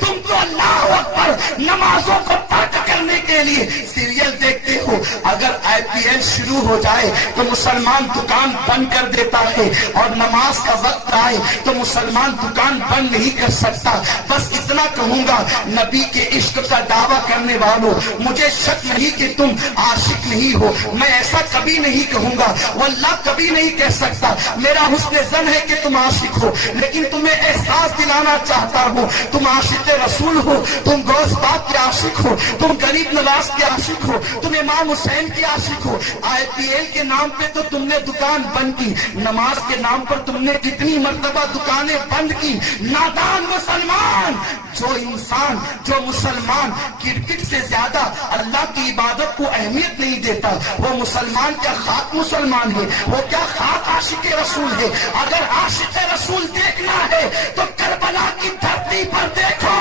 تم تو اللہ اکبر نمازوں کو ترک کرنے کے لیے سیریل دیکھتے ہو. اگر IPL شروع ہو جائے تو مسلمان دکان بند کر دیتا ہے, اور نماز کا وقت آئے تو مسلمان دکان بند نہیں کر سکتا. بس اتنا کہوں گا, نبی کے عشق کا دعویٰ کرنے والوں, مجھے شک نہیں کہ تم عاشق نہیں ہو. میں ایسا کبھی نہیں کہوں گا, واللہ کبھی نہیں کہہ سکتا. میرا حسن ظن ہے کہ تم عاشق ہو, لیکن تمہیں احساس دلانا چاہتا ہوں تم عاشق رسول ہو, تم غوث پاک کے عاشق ہو, تم غریب نواز کے عاشق ہو, تم امام حسین کے عاشق ہو. IPL کے نام پہ تو تم نے دکان بند کی, نماز کے نام پر تم نے کتنی مرتبہ دکانیں بند کی. نادان مسلمان, جو مسلمان کرکٹ سے زیادہ اللہ کی عبادت کو اہمیت نہیں دیتا, وہ مسلمان کیا خاک مسلمان ہے؟ وہ کیا خاک عاشق رسول ہے؟ اگر عاشق رسول دیکھنا ہے تو کربلا کی دھرتی پر دیکھو.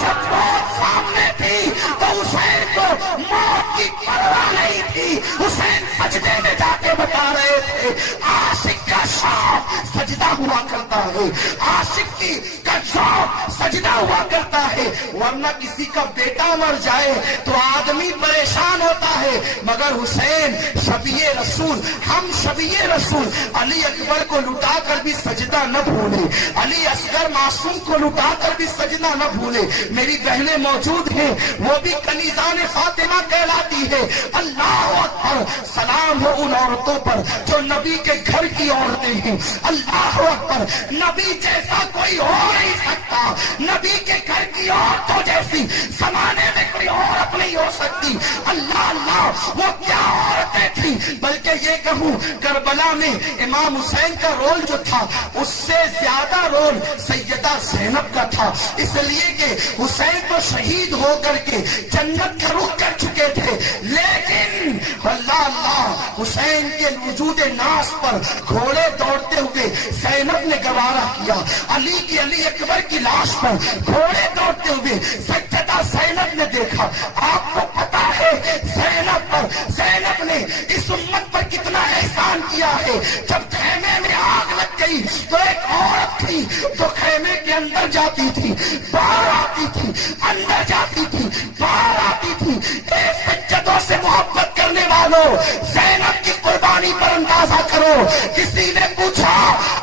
جب موت سامنے تھی تو حسین کو موت کی پرواہ نہیں تھی. حسین سجدے میں جا کے بتا رہے تھے عاشق کا شوق سجدہ ہوا کرتا ہے, عاشق کی کا شوق سجدہ ہوا کرتا ہے. ورنہ کسی کا بیٹا مر جائے تو آدمی پریشان ہوتا ہے, مگر حسین شبیہ رسول, ہم شبیہ رسول علی اکبر کو لٹا کر بھی سجدہ نہ بھولے, علی اصغر معصوم کو لٹا کر بھی سجدہ نہ بھولے. میری بہنیں موجود ہیں, وہ بھی کنیزان فاطمہ کہلاتی ہے. اللہ اکبر, سلام ہو ان عورتوں پر جو نبی کے گھر کی عورتیں ہیں. اللہ اکبر, نبی جیسا کوئی ہو نہیں سکتا, نبی کے گھر کی عورتوں جیسی زمانے میں کوئی عورت نہیں ہو سکتی. اللہ اللہ, وہ کیا عورتیں تھیں. بلکہ یہ کہوں کربلا میں امام حسین کا رول جو تھا اس سے زیادہ رول سیدہ زینب کا تھا, اس لیے کہ حسین تو شہید ہو کر کے جنت کا رخ کر چکے تھے, لیکن اللہ اللہ حسین کے وجود ناس پر گھوڑے دوڑتے ہوئے زینب نے گوارا کیا. علی اکبر کی لاش پر گھوڑے دوڑتے ہوئے سیدہ زینب نے دیکھا. آپ کو پتا ہے زینب نے اس امت پر کتنا احسان کیا ہے. جب خیمے میں آگ لگ گئی تو ایک عورت تھی جو خیمے کے اندر جاتی تھی, باہر آتی تھی, اندر جاتی تھی, باہر آتی تھی. ایک سجدوں سے محبت کرنے والوں, زینب کی قربانی پر اندازہ کرو. کسی نے پوچھا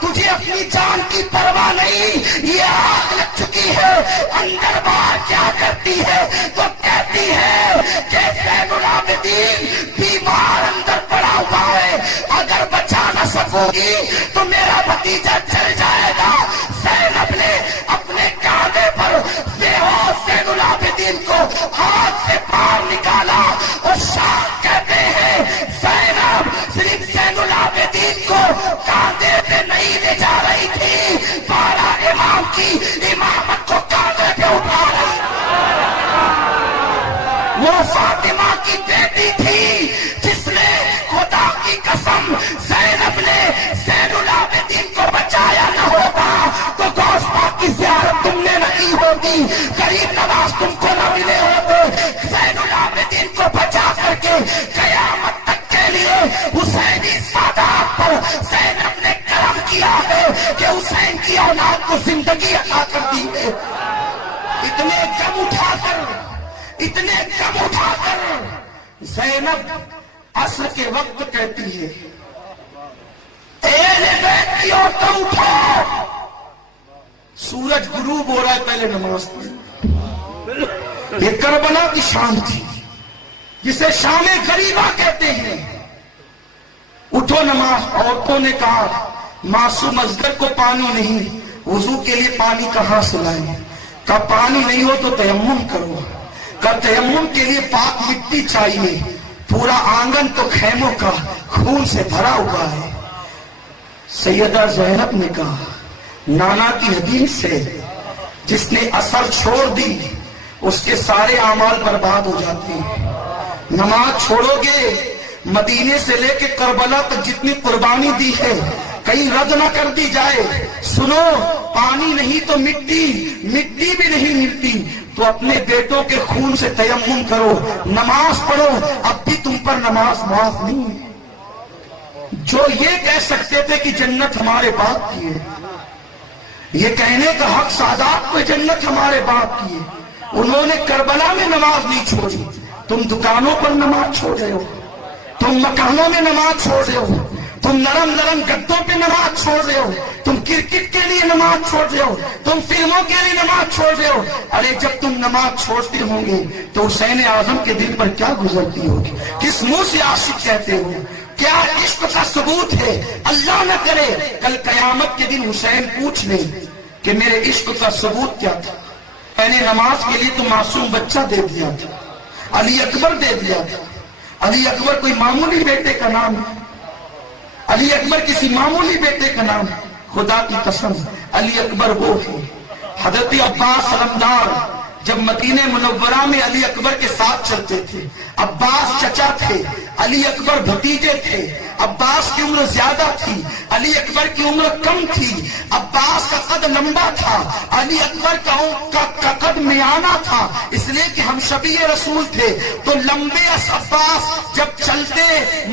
تجھے اپنی جان کی پرواہ نہیں, یہ آگ لگ چکی ہے, اندر باہر کیا کرتی ہے؟ تو کہتی ہے کہ زین العابدین بیمار اندر پڑا ہوا ہے, اگر بچا نہ سکو گی تو میرا بھتیجا چل جائے گا. زینب نے اپنے کاندھے پر بے ہوش زین العابدین کو ہاتھ سے باہر نکالا, اور شاہ کہتے ہیں زینب صرف زین العابدین کو کاندھے پہ نہیں لے جا رہی تھی, 12 امام کی امامت کو کاندھے پہ اٹھا رہی. وہ فاطمہ کی بیٹی تھی جس نے خدا کی قسم زینب نے زین العابدین کو بچایا نہ ہوتا تو غوث پاک کی زیارت تم نے نہ کی ہوتی, غریب نواز تم کو نہ ملے ہوتے. زین العابدین کو بچا کر کے قیامت تک کے لیے حسینی سادات پر زینب نے کرم کیا ہے کہ حسین کی اولاد کو زندگی عطا کر دی ہے. اتنے کم اٹھا کر زینب عصر کے وقت کہتی ہے اہل بیت کی عورتوں اٹھو, سورج غروب ہو رہا ہے, پہلے نماز پڑھو. یہ کربلا کی شام تھی جسے شام غریبہ کہتے ہیں. اٹھو نماز. عورتوں نے کہا معصوم اصغر کو پانی نہیں, وضو کے لیے پانی کہاں سے لائیں؟ کہا پانی نہیں ہو تو تیمم کرو. کہا تیمم کے لیے پاک مٹی چاہیے, پورا آنگن تو خیموں کا خون سے بھرا ہوا ہے. سیدہ زینب نے کہا نانا کی حدیث سے جس نے اثر چھوڑ دی اس کے سارے اعمال برباد ہو جاتے ہیں. نماز چھوڑو گے, مدینے سے لے کے کربلا تک جتنی قربانی دی ہے کہیں رد نہ کر دی جائے. سنو, پانی نہیں تو مٹی بھی نہیں ملتی, تو اپنے بیٹوں کے خون سے تیمم کرو, نماز پڑھو. اب بھی تم پر نماز معاف نہیں ہے. جو یہ کہہ سکتے تھے کہ جنت ہمارے باپ کی ہے, یہ کہنے کا حق سادات کو جنت ہمارے باپ کی ہے، انہوں نے کربلا میں نماز نہیں چھوڑی. تم دکانوں پر نماز چھوڑ رہے ہو، تم مکانوں میں نماز چھوڑ رہے ہو، تم نرم نرم گدوں پہ نماز چھوڑ رہے ہو، تم کرکٹ کے لیے نماز چھوڑ رہے ہو، تم فلموں کے لیے نماز چھوڑ رہے ہو. ارے جب تم نماز چھوڑتے ہوں گے تو حسین اعظم کے دل پر کیا گزرتی ہوگی؟ کس منہ سے عاشق کہتے ہو؟ کیا عشق کا ثبوت ہے؟ اللہ نہ کرے کل قیامت کے دن حسین پوچھ لیں کہ میرے عشق کا ثبوت کیا تھا؟ میں نے نماز کے لیے تو معصوم بچہ دے دیا تھا، علی اکبر دے دیا تھا. علی اکبر کوئی معمولی بیٹے کا نام ہے؟ علی اکبر کسی معمولی بیٹے کا نام ہے؟ خدا کی قسم علی اکبر وہ ہے. حضرت عباس علمدار جب مدینہ منورہ میں علی اکبر کے ساتھ چلتے تھے، عباس چچا تھے، علی اکبر بھتیجے تھے. عباس کی عمر زیادہ تھی، علی اکبر کی عمر کم تھی. عباس کا قد لمبا تھا، علی اکبر کا قد میانہ تھا، اس لیے کہ ہم شبیہ رسول تھے. تو لمبے عباس جب چلتے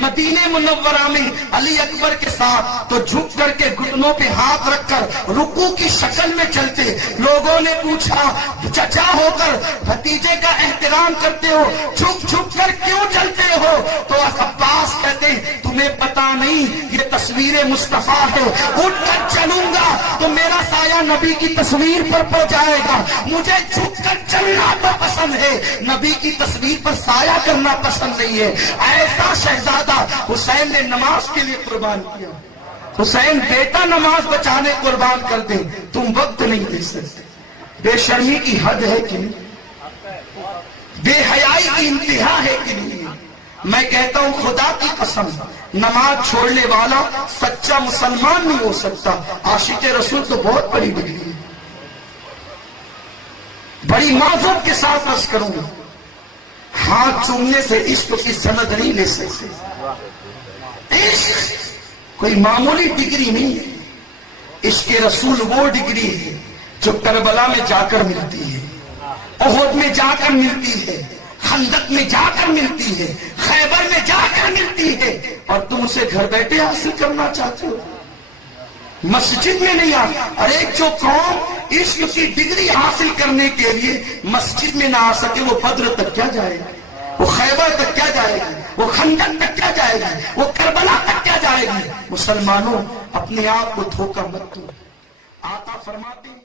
مدینہ منورہ میں علی اکبر کے ساتھ تو جھک کر کے گھٹنوں پہ ہاتھ رکھ کر رکوع کی شکل میں چلتے. لوگوں نے پوچھا چچا ہو کر بھتیجے کا احترام کرتے ہو، جھک جھک کر کیوں چلتے ہو؟ تو عباس کہتے تمہیں پتا نہیں یہ تصویر مصطفیٰ ہے، اٹھ کر چلوں گا تو میرا سایہ نبی کی تصویر پر پڑ جائے گا. مجھے جھک کر چلنا تو پسند ہے، نبی کی تصویر پر سایہ کرنا پسند نہیں ہے. ایسا شہزادہ حسین نے نماز کے لیے قربان کیا. حسین بیٹا نماز بچانے قربان کر دیں، تم وقت نہیں دے سکتے. بے شرمی کی حد ہے کہ نہیں؟ بے حیائی کی انتہا ہے کہ نہیں؟ میں کہتا ہوں خدا کی قسم نماز چھوڑنے والا سچا مسلمان نہیں ہو سکتا. عاشق رسول تو بہت بڑی ڈگری ہے. بڑی معذرت کے ساتھ عرض کروں گا، ہاتھ چومنے سے عشق کی سند نہیں لے سکتے. عشق کوئی معمولی ڈگری نہیں ہے. عشق رسول وہ ڈگری ہے جو کربلا میں جا کر ملتی ہے، احد میں جا کر ملتی ہے، خندق میں جا کر ملتی ہے، خیبر میں جا کر ملتی ہے، اور تم اسے گھر بیٹھے حاصل کرنا چاہتے ہو، مسجد میں نہیں آ. ارے جو قوم عشق کی ڈگری حاصل کرنے کے لیے مسجد میں نہ آ سکے وہ بدر تک کیا جائے گا؟ وہ خیبر تک کیا جائے گی؟ وہ خندق تک کیا جائے گی؟ وہ کربلا تک کیا جائے گی؟ مسلمانوں اپنے آپ کو دھوکہ مت دو. آقا فرماتے ہیں